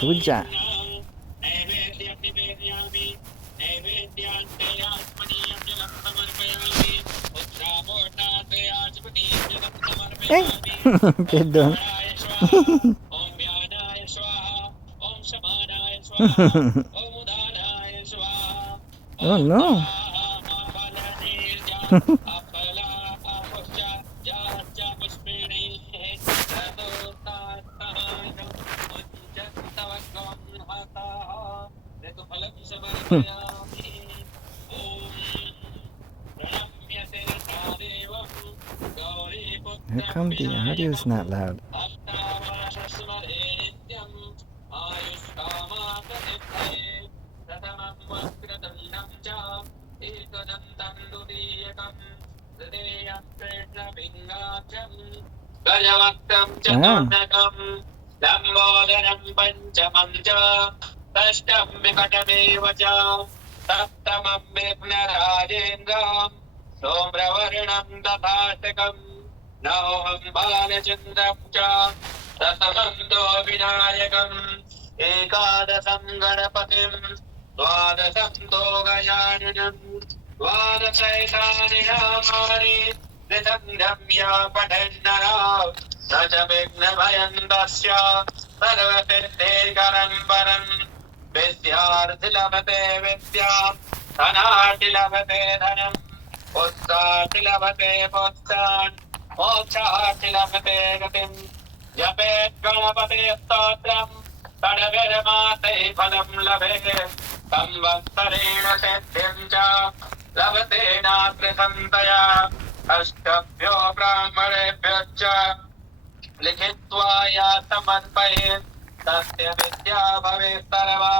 पूजा పెద్ద oh no how come the audio is not loud? लंबोदरं पंचमं च षष्ठं विकटमेव च सप्तमं विघ्नराजेन्द्रं सोम्रवर्णं तथाष्टकं नवमं बालचन्द्रं च दशमं तो विनायकम् एकादशं गणपतिं द्वादशं तो गजाननं द्वादशैतानि नामानि त्रिसन्ध्यं पठन्नरा न च विघ्नभयं तस्य सर्वसिद्धिकरं परं विद्यार्थि लभते विद्यां धनार्थि लभते धनम् पुत्रार्थि लभते पुत्रान् मोक्षार्थि लभते गतिं जपेत् गणपते स्तोत्रं षड्विधमासे फलं लभेत् संवत्सरेण सिद्धिं च लभते नात्रिसन्तया अष्टभ्यो ब्राह्मणेभ्यश्च लिखित्वा या समर्पयेत् तस्य विद्या भवेत् सर्वा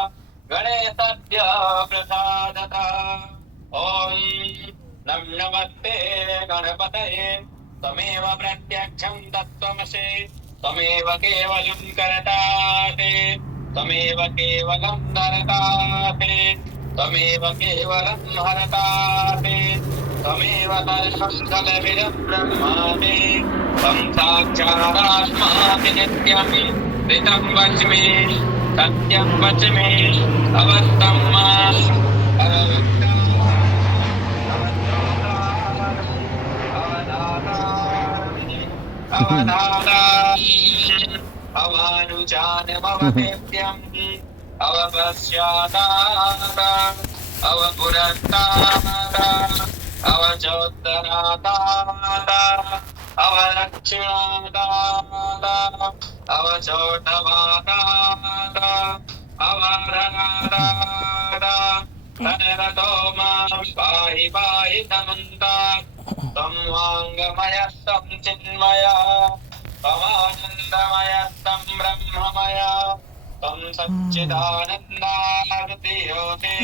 गणेशस्य प्रसादतः। ॐ नमस्ते गणपतये त्वमेव प्रत्यक्षं तत्त्वमसि त्वमेव केवलं कर्तासि त्वमेव केवलं धर्तासि त्वमेव केवलं हरतासि त्वमेव सर्वं खलविदं ब्रह्मासि त्वं साक्षादात्मासि नित्यं ऋतं वच्मि सत्यं वच्मि अवस्थं माम् अवानुजानमवपेत्यम् अवपश्चादाद अवपुरस्ताद अवचोत्तरादाद अवदक्षिणादाद अवचोटवादाद अवरणादाद तनरतो मां पाहि पाहि समन्तात् त्वं वाङ्गमयस्तं चिन्मयः त्वमानन्दमयस्तं ब्रह्ममयः त्वं सच्चिदानन्दादियोते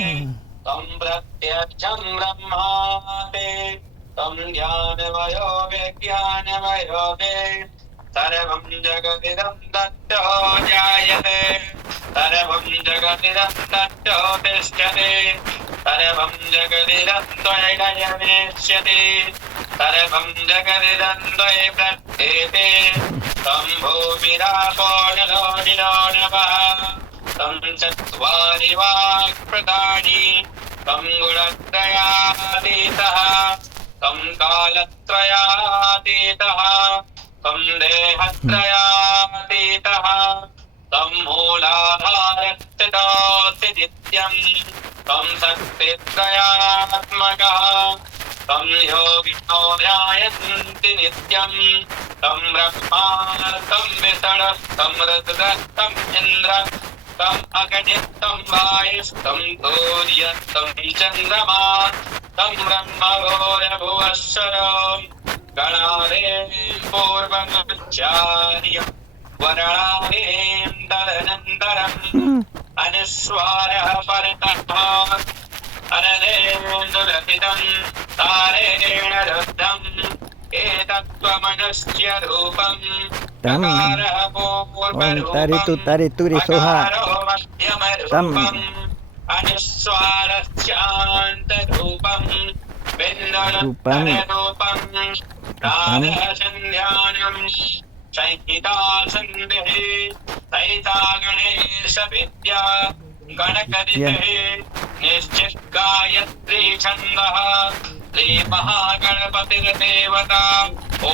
त्वं प्रत्यक्षं ब्रह्माते त्वं ज्ञानमयो विज्ञानमयो ते सर्वं जगदिदं तत्तो जायते सर्वं जगदिदं तत्तो तिष्ठति सर्वं जगदिदं त्वयि सर्वं जगदिदं त्वयि प्रत्येते तं भूमिरापो जलो नभः तं चत्वारि वाक्प्रदानि तं गुणत्रयातीतः तं कालत्रयातीतः तं देहत्रयातीतः तं मूलाधारस्थितोऽसि नित्यं तं शक्तित्रयात्मकः तं योगिनो ध्यायन्ति नित्यं तं ब्रह्मा तं विष्णुः तं रुद्रः तं इन्द्रः तं अग्निस्तं वायुस्तं सूर्यस्तं चन्द्रमा तं ब्रह्मघोरभुवस्सरो गणादेव पूर्वमुच्चार्य वर्णादेव तदनन्तरम् अनुस्वारः परतः अनदेन्दुरथितं तारेण रुद्धम् एतत्त्वमनुष्य रूपम् Om taritu tari turi soha tam अनुस्वारस्यान्तरूपं रूपं बिन्दुरुत्तररूपं राधसन्ध्यानं संहितासन्धिः सहिता गणेशविद्या गणकरितिः निश्चिद्गायत्री छन्दः श्रीमहागणपतिर्देवता ॐ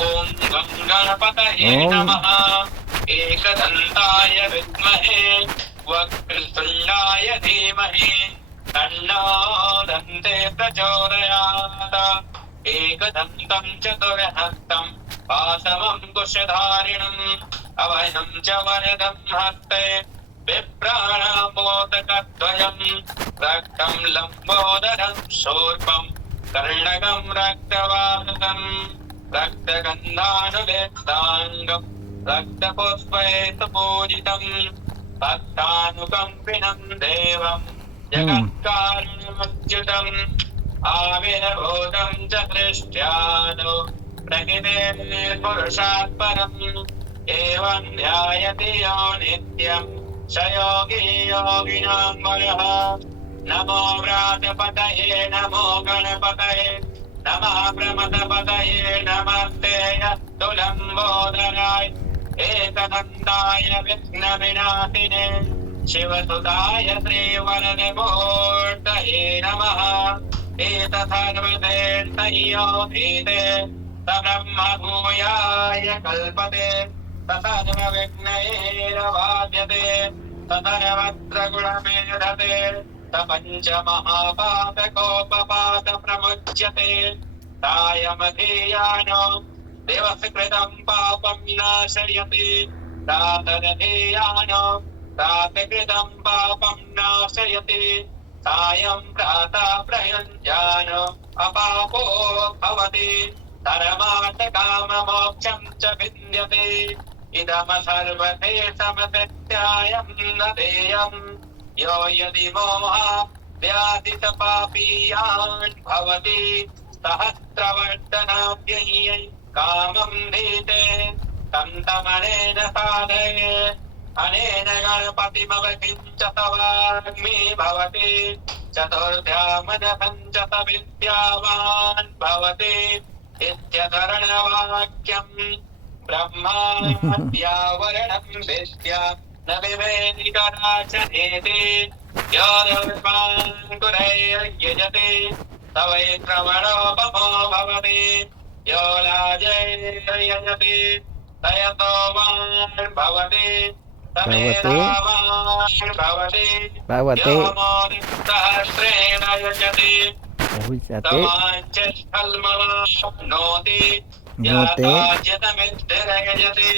गं गणपतये ॐ। नमः एकदन्ताय विद्महे वक्रतुण्डाय धीमहि तन्नो दन्ते प्रचोदयात् एकदन्तं चतुर्हस्तं पाशमङ्कुशधारिणम् अभयं च वरदं हस्ते बिभ्राणामोदकद्वयं रक्तं लम्बोदरं शूर्पं कर्णकं रक्तवाहकं रक्तगन्धानुलेप्ताङ्गं रक्तपुष्पैतपूजितं भक्तानुकम्पिनं देवं जगत्कारणमच्युतम् आविर्भूतं च दृष्ट्यादौ प्रकृते पुरुषात् परम् एवं ध्यायति यो नित्यं स योगी योगिनां वरः नमो व्रातपतये नमो गणपतये नमः प्रमथपतये नमस्ते तुलम्बोदराय एकदन्ताय विघ्नविनाशिने शिवसुताय श्रीवरदमूर्तये नमः एतथर्वदेर्तयोधीते सब्रह्मभूयाय कल्पते तथर्वविघ्नैरवाद्यते तथर्वत्रगुणमेधते सपञ्चमहापातकोपपातप्रमुच्यते सायमधीयानो दिवसकृतं पापं नाशयति रातरधीयानो रातकृतं पापं नाशयति सायं प्रातः प्रयुञ्जानो अपापो भवति धर्मार्थकाममोक्षं च विन्द्यते इदमसर्वते समसत्यायं न देयम् यो यदि मोहाद्यादितपापीयान् भवति सहस्रवर्षनाभ्यै कामं धीते तं तमनेन साधये अनेन गणपतिमवकिञ्च तवाग्मी भवति चतुर्ध्यामनसं च विद्यावान् भवति इत्यधरणवाक्यम् ब्रह्माद्यावरणं विद्या न विवेदिकराचनेति यो दुर्वाङ्कुरैर्यजति तवैक्रमणोपमो भवति यो लाजैर्यजति तयतो वान् भवति तमेधावान् भवति भवति। यो मोदिसहस्रेण यजति भविष्यति तमाञ्चल्मवाप्नोति नोते। याताज्यतमिद्धिरयजति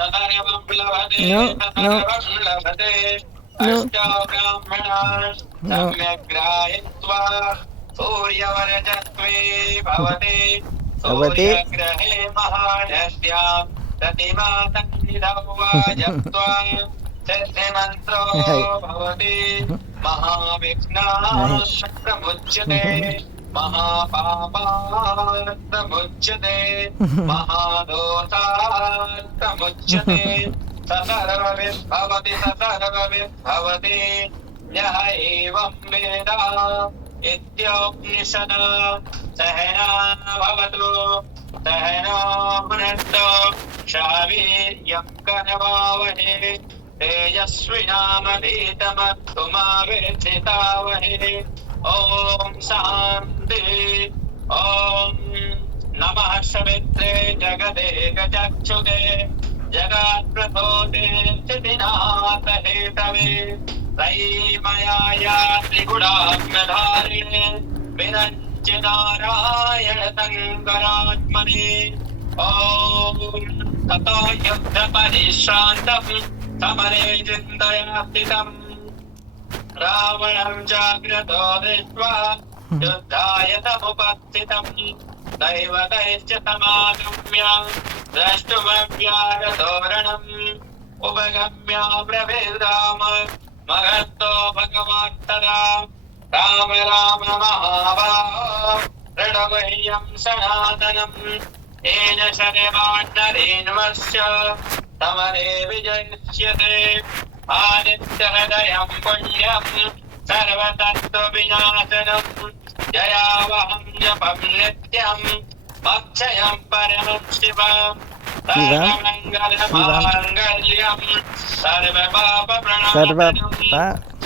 ततर्वं लभते No, ततर्वं लभते No. अष्टौ ब्राह्मणान् No. सम्यक् ग्राहयित्वा सूर्यवर्चस्वे भवति भवति। सूर्यग्रहे महानस्यां प्रतिमासन्निधौ वा जप्त्वा सिद्धिमन्त्रो भवति महाविघ्नाः महापापात्तमुच्यते महादोषात्तमुच्यते सर्वविद्भवति सर्वविद्भवति यः एवं वेद इत्योपनिषद सहना भवतु सहनो भुनक्तु शावीर्यं करवावहे तेजस्विनामधीतमस्तु मा विद्धितावहे ॐ शान्ति ॐ नमः सवित्रे जगदेकचक्षुषे जगत्प्रभूते स्थितिनाथ हेतवे त्रयीमयाय त्रिगुणात्मधारिणे विरञ्चिनारायण शङ्करात्मने ॐ ततो युद्धपरिश्रान्तम् समरे चिन्तया स्थितम् रावणं जाग्रतो दृष्ट्वा युद्धाय समुपस्थितम् दैवतैश्च समागम्य द्रष्टुमव्यागतोरणम् उपगम्य प्रभिर्राम महत्तो भगवात्तदा राम राम महाभाव ऋणमह्यं सनातनम् येन शर्वान्नरेन्वस्य समरे विजयिष्यते आदित्यहृदयं पुण्यं सर्वतत्त्वविनाशनम् जयावहं जपं नित्यं मक्षयं परमं शिवम् सर्वमङ्गलमाङ्गल्यं सर्वपापप्रणाशनम्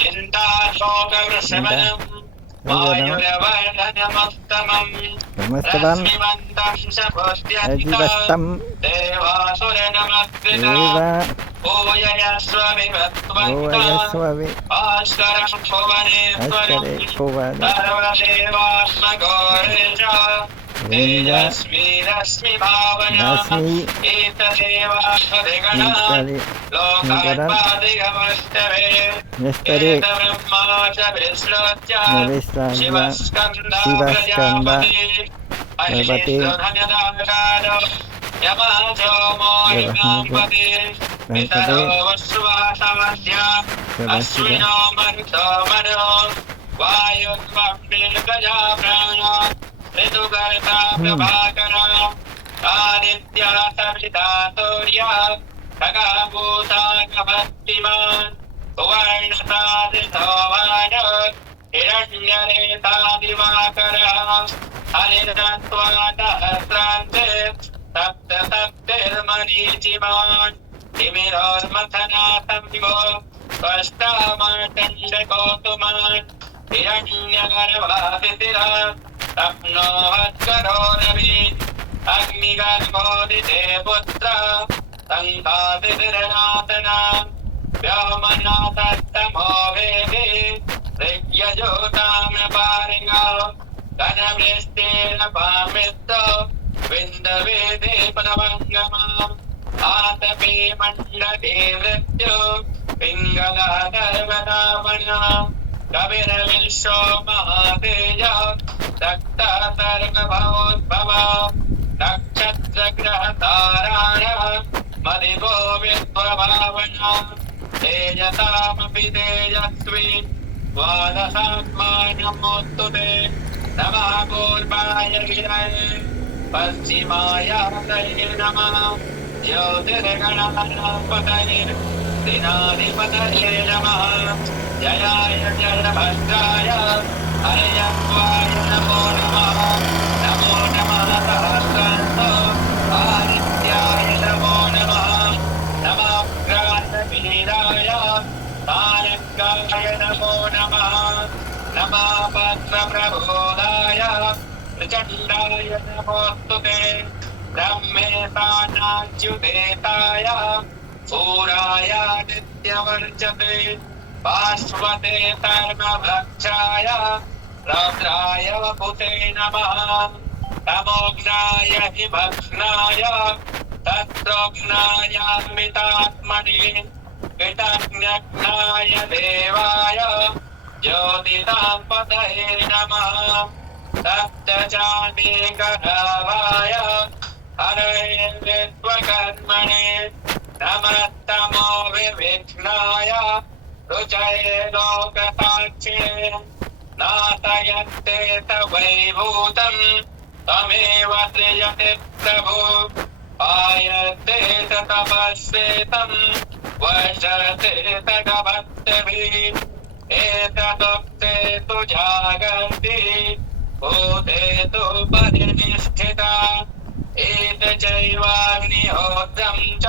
चिन्ताशोकवृषभम् वायुरवर्धनमस्तमम् रश्मिवन्तं शपुष्यन्तं देवासुरनमस्कृतम् पूजयस्व विभत्वन्तम् भास्करं भुवनेश्वरं सर्वदेवात्मगौरेश तेजस्वी रश्मि भावना एतदेवाधिगणा लोकात्मादिगमस्तवे एतब्रह्मा च विश्रुत्य शिवस्कन्दा प्रजापति अहिलेश्वरधन्यदाकारो यमाजो मोहिनाम्पति पितरो वश्वासाद्य अश्विनो मरुतो मनो वायुर्वह्निर्गजा प्राणो ऋतुकर्ता प्रभाकरा आदित्या सविता सूर्या खगाभूता कभक्तिमान् सुवर्णसादितो वानो हिरण्यरेता दिवाकरः हरितत्वादहस्रान्ते सप्त सप्तिर्मरीचिमान् तिमिरोर्मथनासंगो त्वष्टामार्तण्डकौतुमान् हिरण्यगर्भातिथिरः तप्नोऽहत्करो रविः अग्निगर्भोदिते पुत्रः सङ्घातिथिरनाथना व्योमनाथस्तमो वेदे ऋग्यजोताम्यपारिणा घनवृष्टेन पामित्तो विन्दवेदे पदवङ्गमा आतपे मण्डले मृत्यु पिङ्गलः सर्वतापना कविरविश्वो महातेज रक्तः सर्गभवोद्भव नक्षत्रग्रहताराणः मदिगो विद्वभावना तेजसामपि तेजस्वी द्वादशात्मानमोऽस्तु ते नमः पूर्वाय गिरये पश्चिमाय हृदये नमः ज्योतिर्गणाधिपतये दिनाधिपतये नमः जयाय जयभद्राय हरियत्वाय नमो नमः नमो नमः सहस्रान्तो आदित्याय नमो नमः नमः क्रान्तवीराय तारकाय नमो नमः नमः पद्मप्रबोधाय प्रचण्डाय नमोऽस्तु ते ब्रह्मेशानाच्युतेताय सूराय नित्यवर्चते पार्श्वते धर्मभक्षाय रौद्राय वपुते नमः तमोघ्नाय हि भग्नाय तत्रोघ्नायामितात्मने कृतज्ञघ्नाय देवाय ज्योतिषाम्पतये नमः सप्तचामेकरावाय हरये विश्वकर्मणे नमस्तमो विविघ्नाय रुचये लोकसाक्षिणे नाशयन्ते तवैभूतम् तमेव सृजति प्रभु आयते स तपस्येतम् वर्षते स गभक्तिभिः एतदुक्ते तु जागर्ति भूते तु परिनिष्ठिता एत चैवाग्निहोत्रम् च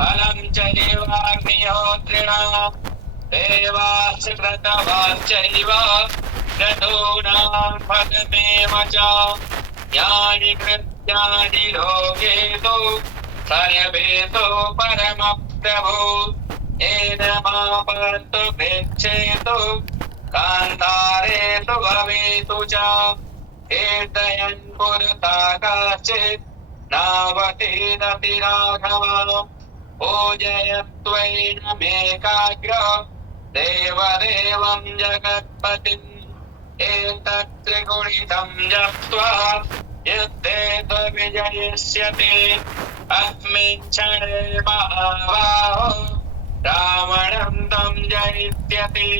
फलं चैवाग्निहोत्रिणा देवाश्च कृतवाश्चैव क्रतूनां फलमेव च यानि कृत्यानि लोकेषु सर्वेषु परमप्रभु येन मापन्तु भिक्षेतु कान्तारेषु भवेतु च कीर्तयन् पुरता काचित् नावतीदति राघव पूजयत्वैनमेकाग्र देवदेवं जगत्पतिम् एतत्त्रिगुणितं जप्त्वा युद्धे विजयिष्यति अस्मिन् क्षणे महाबाहो रावणं तं जयिष्यति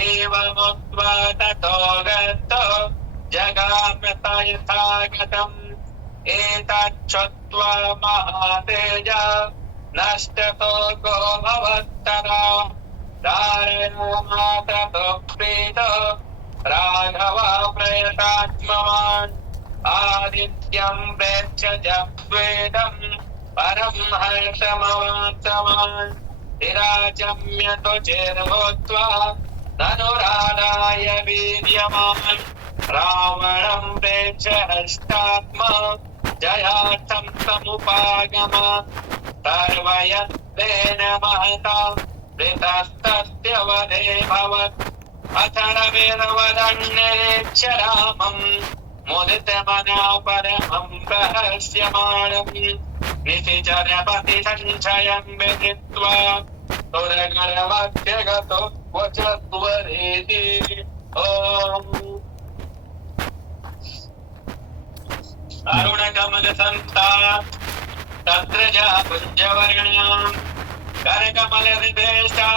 एवमुक्त्वा ततो गतो जगामृत यथागतम् एतच्छ्रुत्वा महातेज नष्टतो गो भवत्तरा धारयामात्रतो प्रीतो राघव प्रयतात्मवान् आदित्यं प्रेक्ष्य जप्वेदम् परं हर्षमवाप्तवान् विराजम्यतो चेर्भूत्वा धनुराधाय वीर्यवान् रावणं प्रेक्ष्य हस्तात्मा जयार्थं समुपागमात् सर्वयत्तेन महता वृतस्तस्य वधे भवत् अथ रविर्वदन्निरीक्ष्य रामम् मुदितमना परमं प्रहस्यमाणम् निशिचरपति सञ्चयं विदित्वा सुरगणमध्यगतो वचत्वरेति ॐ अरुणकमलसन्ता तत्रजा कुञ्जवर्णाम् करकमलहृदेशा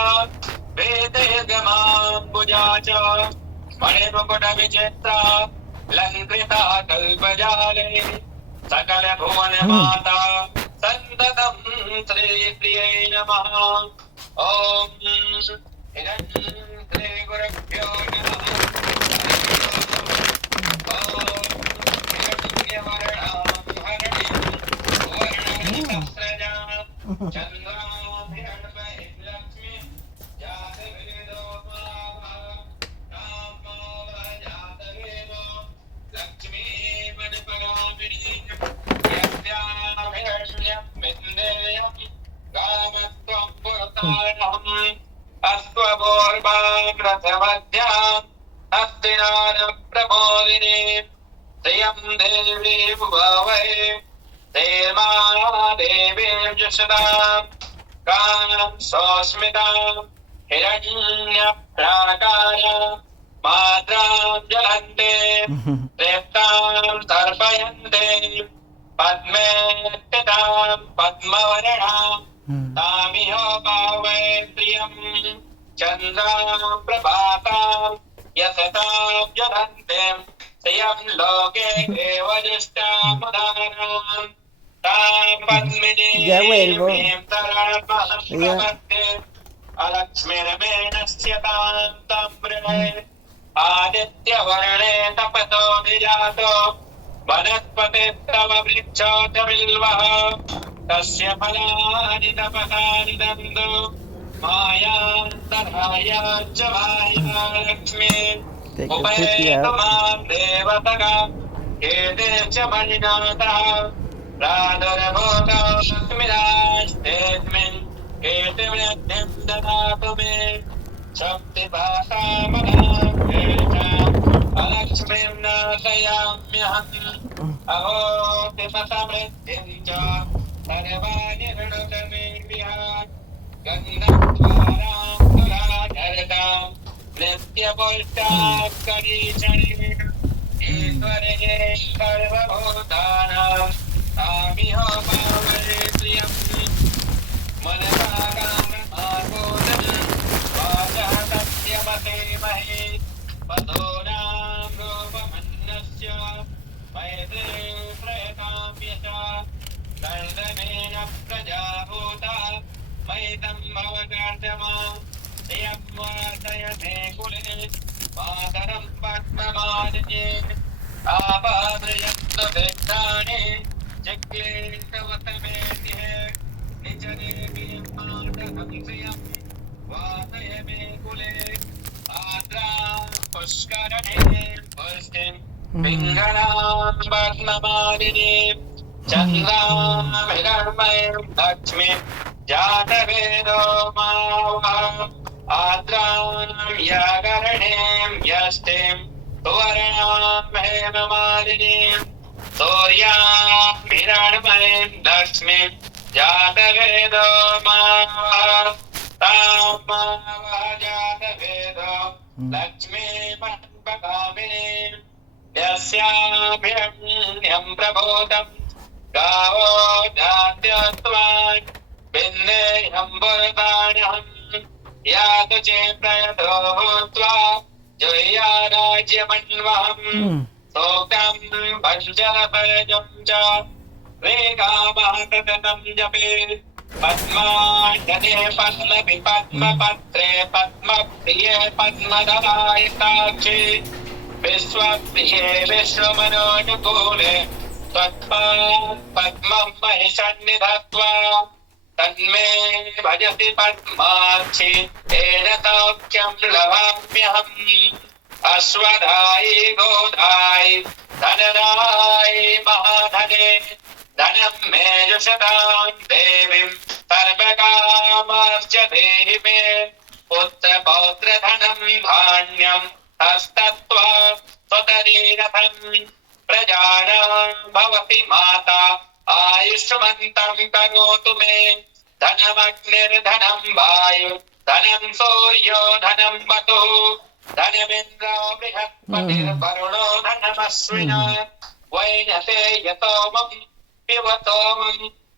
वेदयगमाम्बुजा च मणिमुकुटविचित्रा लङ्कृता कल्पजाले सकलभुवनमाता सन्ततं श्रीप्रियै नमः ॐ श्रीगुरुभ्यो नमः प्रबोधिनी श्रियं देवी भुवै देवीं जुषदां कां सोऽस्मितां हिरण्यप्राकारां माद्रां जलन्ते रेप्तां तर्पयन्ते पद्मे स्थितां पद्मवर्णां तामिह भावै प्रियं चन्द्रां प्रभातां यशतां जलन्ते श्रियं लोके देवजिष्टामुदारां तां Ya vuelvo. पद्मिनीं अलक्ष्मीर्मेणस्य तां तम्रे आदित्यवर्णे तपसो विजातो वनस्पतिस्तव वृक्षोऽथ बिल्वः तस्य फलानि तपसानि दन्तु मायान्तराया च माया लक्ष्मी उपैतु मां देवतगा एते च मणिनाथः प्रादुर्भूतोऽस्मिन् एते वृद्धिं ददातु मे शक्तिपाशामनां अलक्ष्मीं नाशयाम्यहम् अहोतिमसमृद्धिं च सर्वाणि ऋणुत मे विहाय गन्धद्वारां तुलाधरतां नित्यपुष्टां करीचणे ईश्वरे सर्वभूतानां तामिह पावये प्रियम् मनसागारमागोदनं वाचः सत्यमसेमहे पदोनां रूपमन्नस्य वैदे प्रयताम्यश कर्दमेन प्रजाभूता मैतं भवकर्दमा श्रियं वार्तयते कुले मातरं पद्ममालिने आपादयन्तु भेदानि जग्लेशवतमेतिः निचदेवीं मातरं श्रियं वातय मे कुले आद्रां पुष्करणे पुष्टिं पिङ्गलां पद्ममालिनीं चन्द्रां हिरण्मयीं लक्ष्मीं जातवेदो मावः आद्रां यागरणीं यष्टिं सुवर्णां हेममालिनीं सूर्यां हिरण्मयीं लक्ष्मीं जातवेदो मावः तां मावः जातवेदो लक्ष्मीं पद्मकामिनीं यस्यां हिरण्यं प्रबोधं गावो दास्यत्वान् भिन्नेऽहं वरदान्यहम् यातु चेप्रयतो भूत्वा जया राज्यमन्वहम् सोक्तं पञ्चलपरजं च वेगामः सततं जपेत् पद्माडने पद्मपत्रे पद्मप्रिये पद्मदलायताक्षे विश्वप्रिये विश्वमनोनुकूले त्वत्पात् पद्मं महिषन्निधत्वा तन्मे भजति पद्माक्षि तेन सौख्यं लभाम्यहम् अश्वधायि गोधायि धनदायि महाधने धनं मे यशतां देवीं सर्वकामाश्च देहि मे पुत्रपौत्रधनं धान्यं हस्तत्वा स्वतरीरथं प्रजानां भवति माता आयुष्मन्तं करोतु मे धनमग्निर्धनं वायु धनं सूर्यो धनं वतुः धनमिन्द्रो बृहस्पतिर्वरुणो धनमश्विना वैनते यतोमं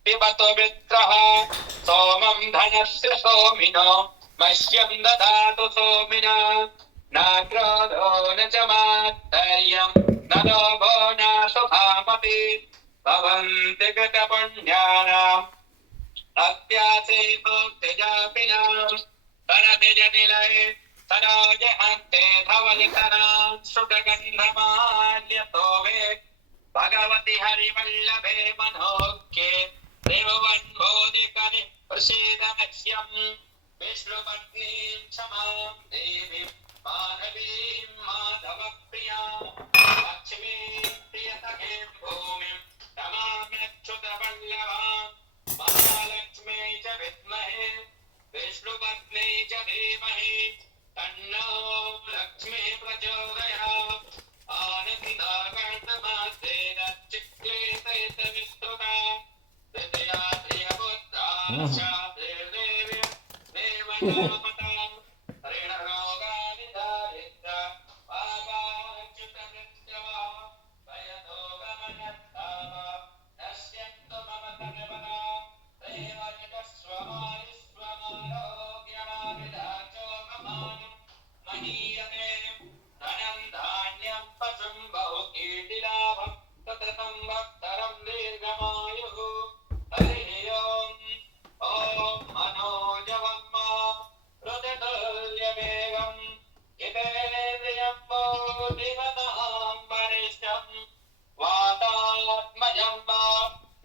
पिबतो मित्रः सोमं धनस्य सोमिनो मह्यं ददातु सोमिना न क्रोधो न च मात्तर्यं न लोभो न शुभामपि भवन्ति कृतपुण्यानाम् अत्यासे भोक्तिजापिनां परतिजनिलये सरोजहन्ते धवलितरां सुगन्धमाल्यतो मे भगवति हरिवल्लभे मनोज्ञे देववन्मोदिकरि प्रसीदमह्यं विष्णुपत्नीं क्षमां देवीं माधवीं माधवप्रियां लक्ष्मीं प्रियसखीं भूमिं नमाम्यच्युतवल्लभां महालक्ष्मी च विद्महे विष्णुपत्नी च धीमहि तन्नो लक्ष्मी प्रचोदयात् आनन्दाकर्णमासेन चिक्लेशयित विस्तृता द्वितीया प्रियपुत्रा देवी देवनामतां ऋणरोगानि दारिद्र्य पापाच्युतकृत्यवा भयतो गमनत्तावा नश्यन्तु मम तनवना दैवनिकस्वमायुष्वमारोग्यमाविधाचोकमानं महीयते धनं धान्यं पशुं बहुकीर्तिलाभं सततं वत्सरं दीर्घमायुः हरिः ओम् ॐ मनोजवं मा हृदयतुल्यवेगं जितेन्द्रियं बुद्धिमतां वरिष्ठं वातात्मजं वा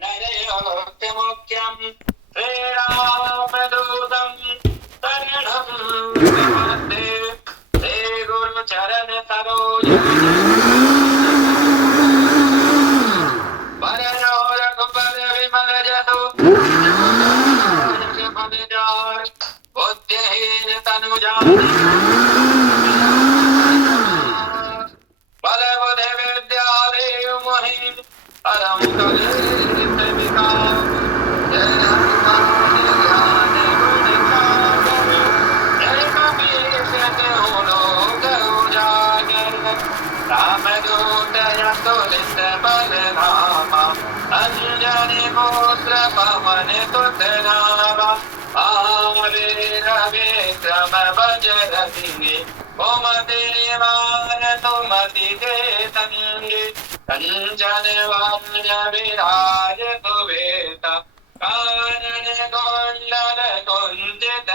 नरयोक्तिमुख्यं श्रीरामदूतं शरणं प्रपद्ये हे गुरुचरण सरोज वरयो रघुबर विमल जसु बुद्धिहीन तनुजान बल बुद्धि विद्या देव मोहि परम कलेविका जय हनुमान ज्ञान गुण सागर जय कबीर सिंह लोक उजागर रामदूत यतुलित बलधामा अंजनी पुत्र पवन सुत नामा आवीर विक्रम बजरंगी कुमति निवार सुमति के संगी कंचन वरण विराज सुवेश कानन कुंडल कुंजित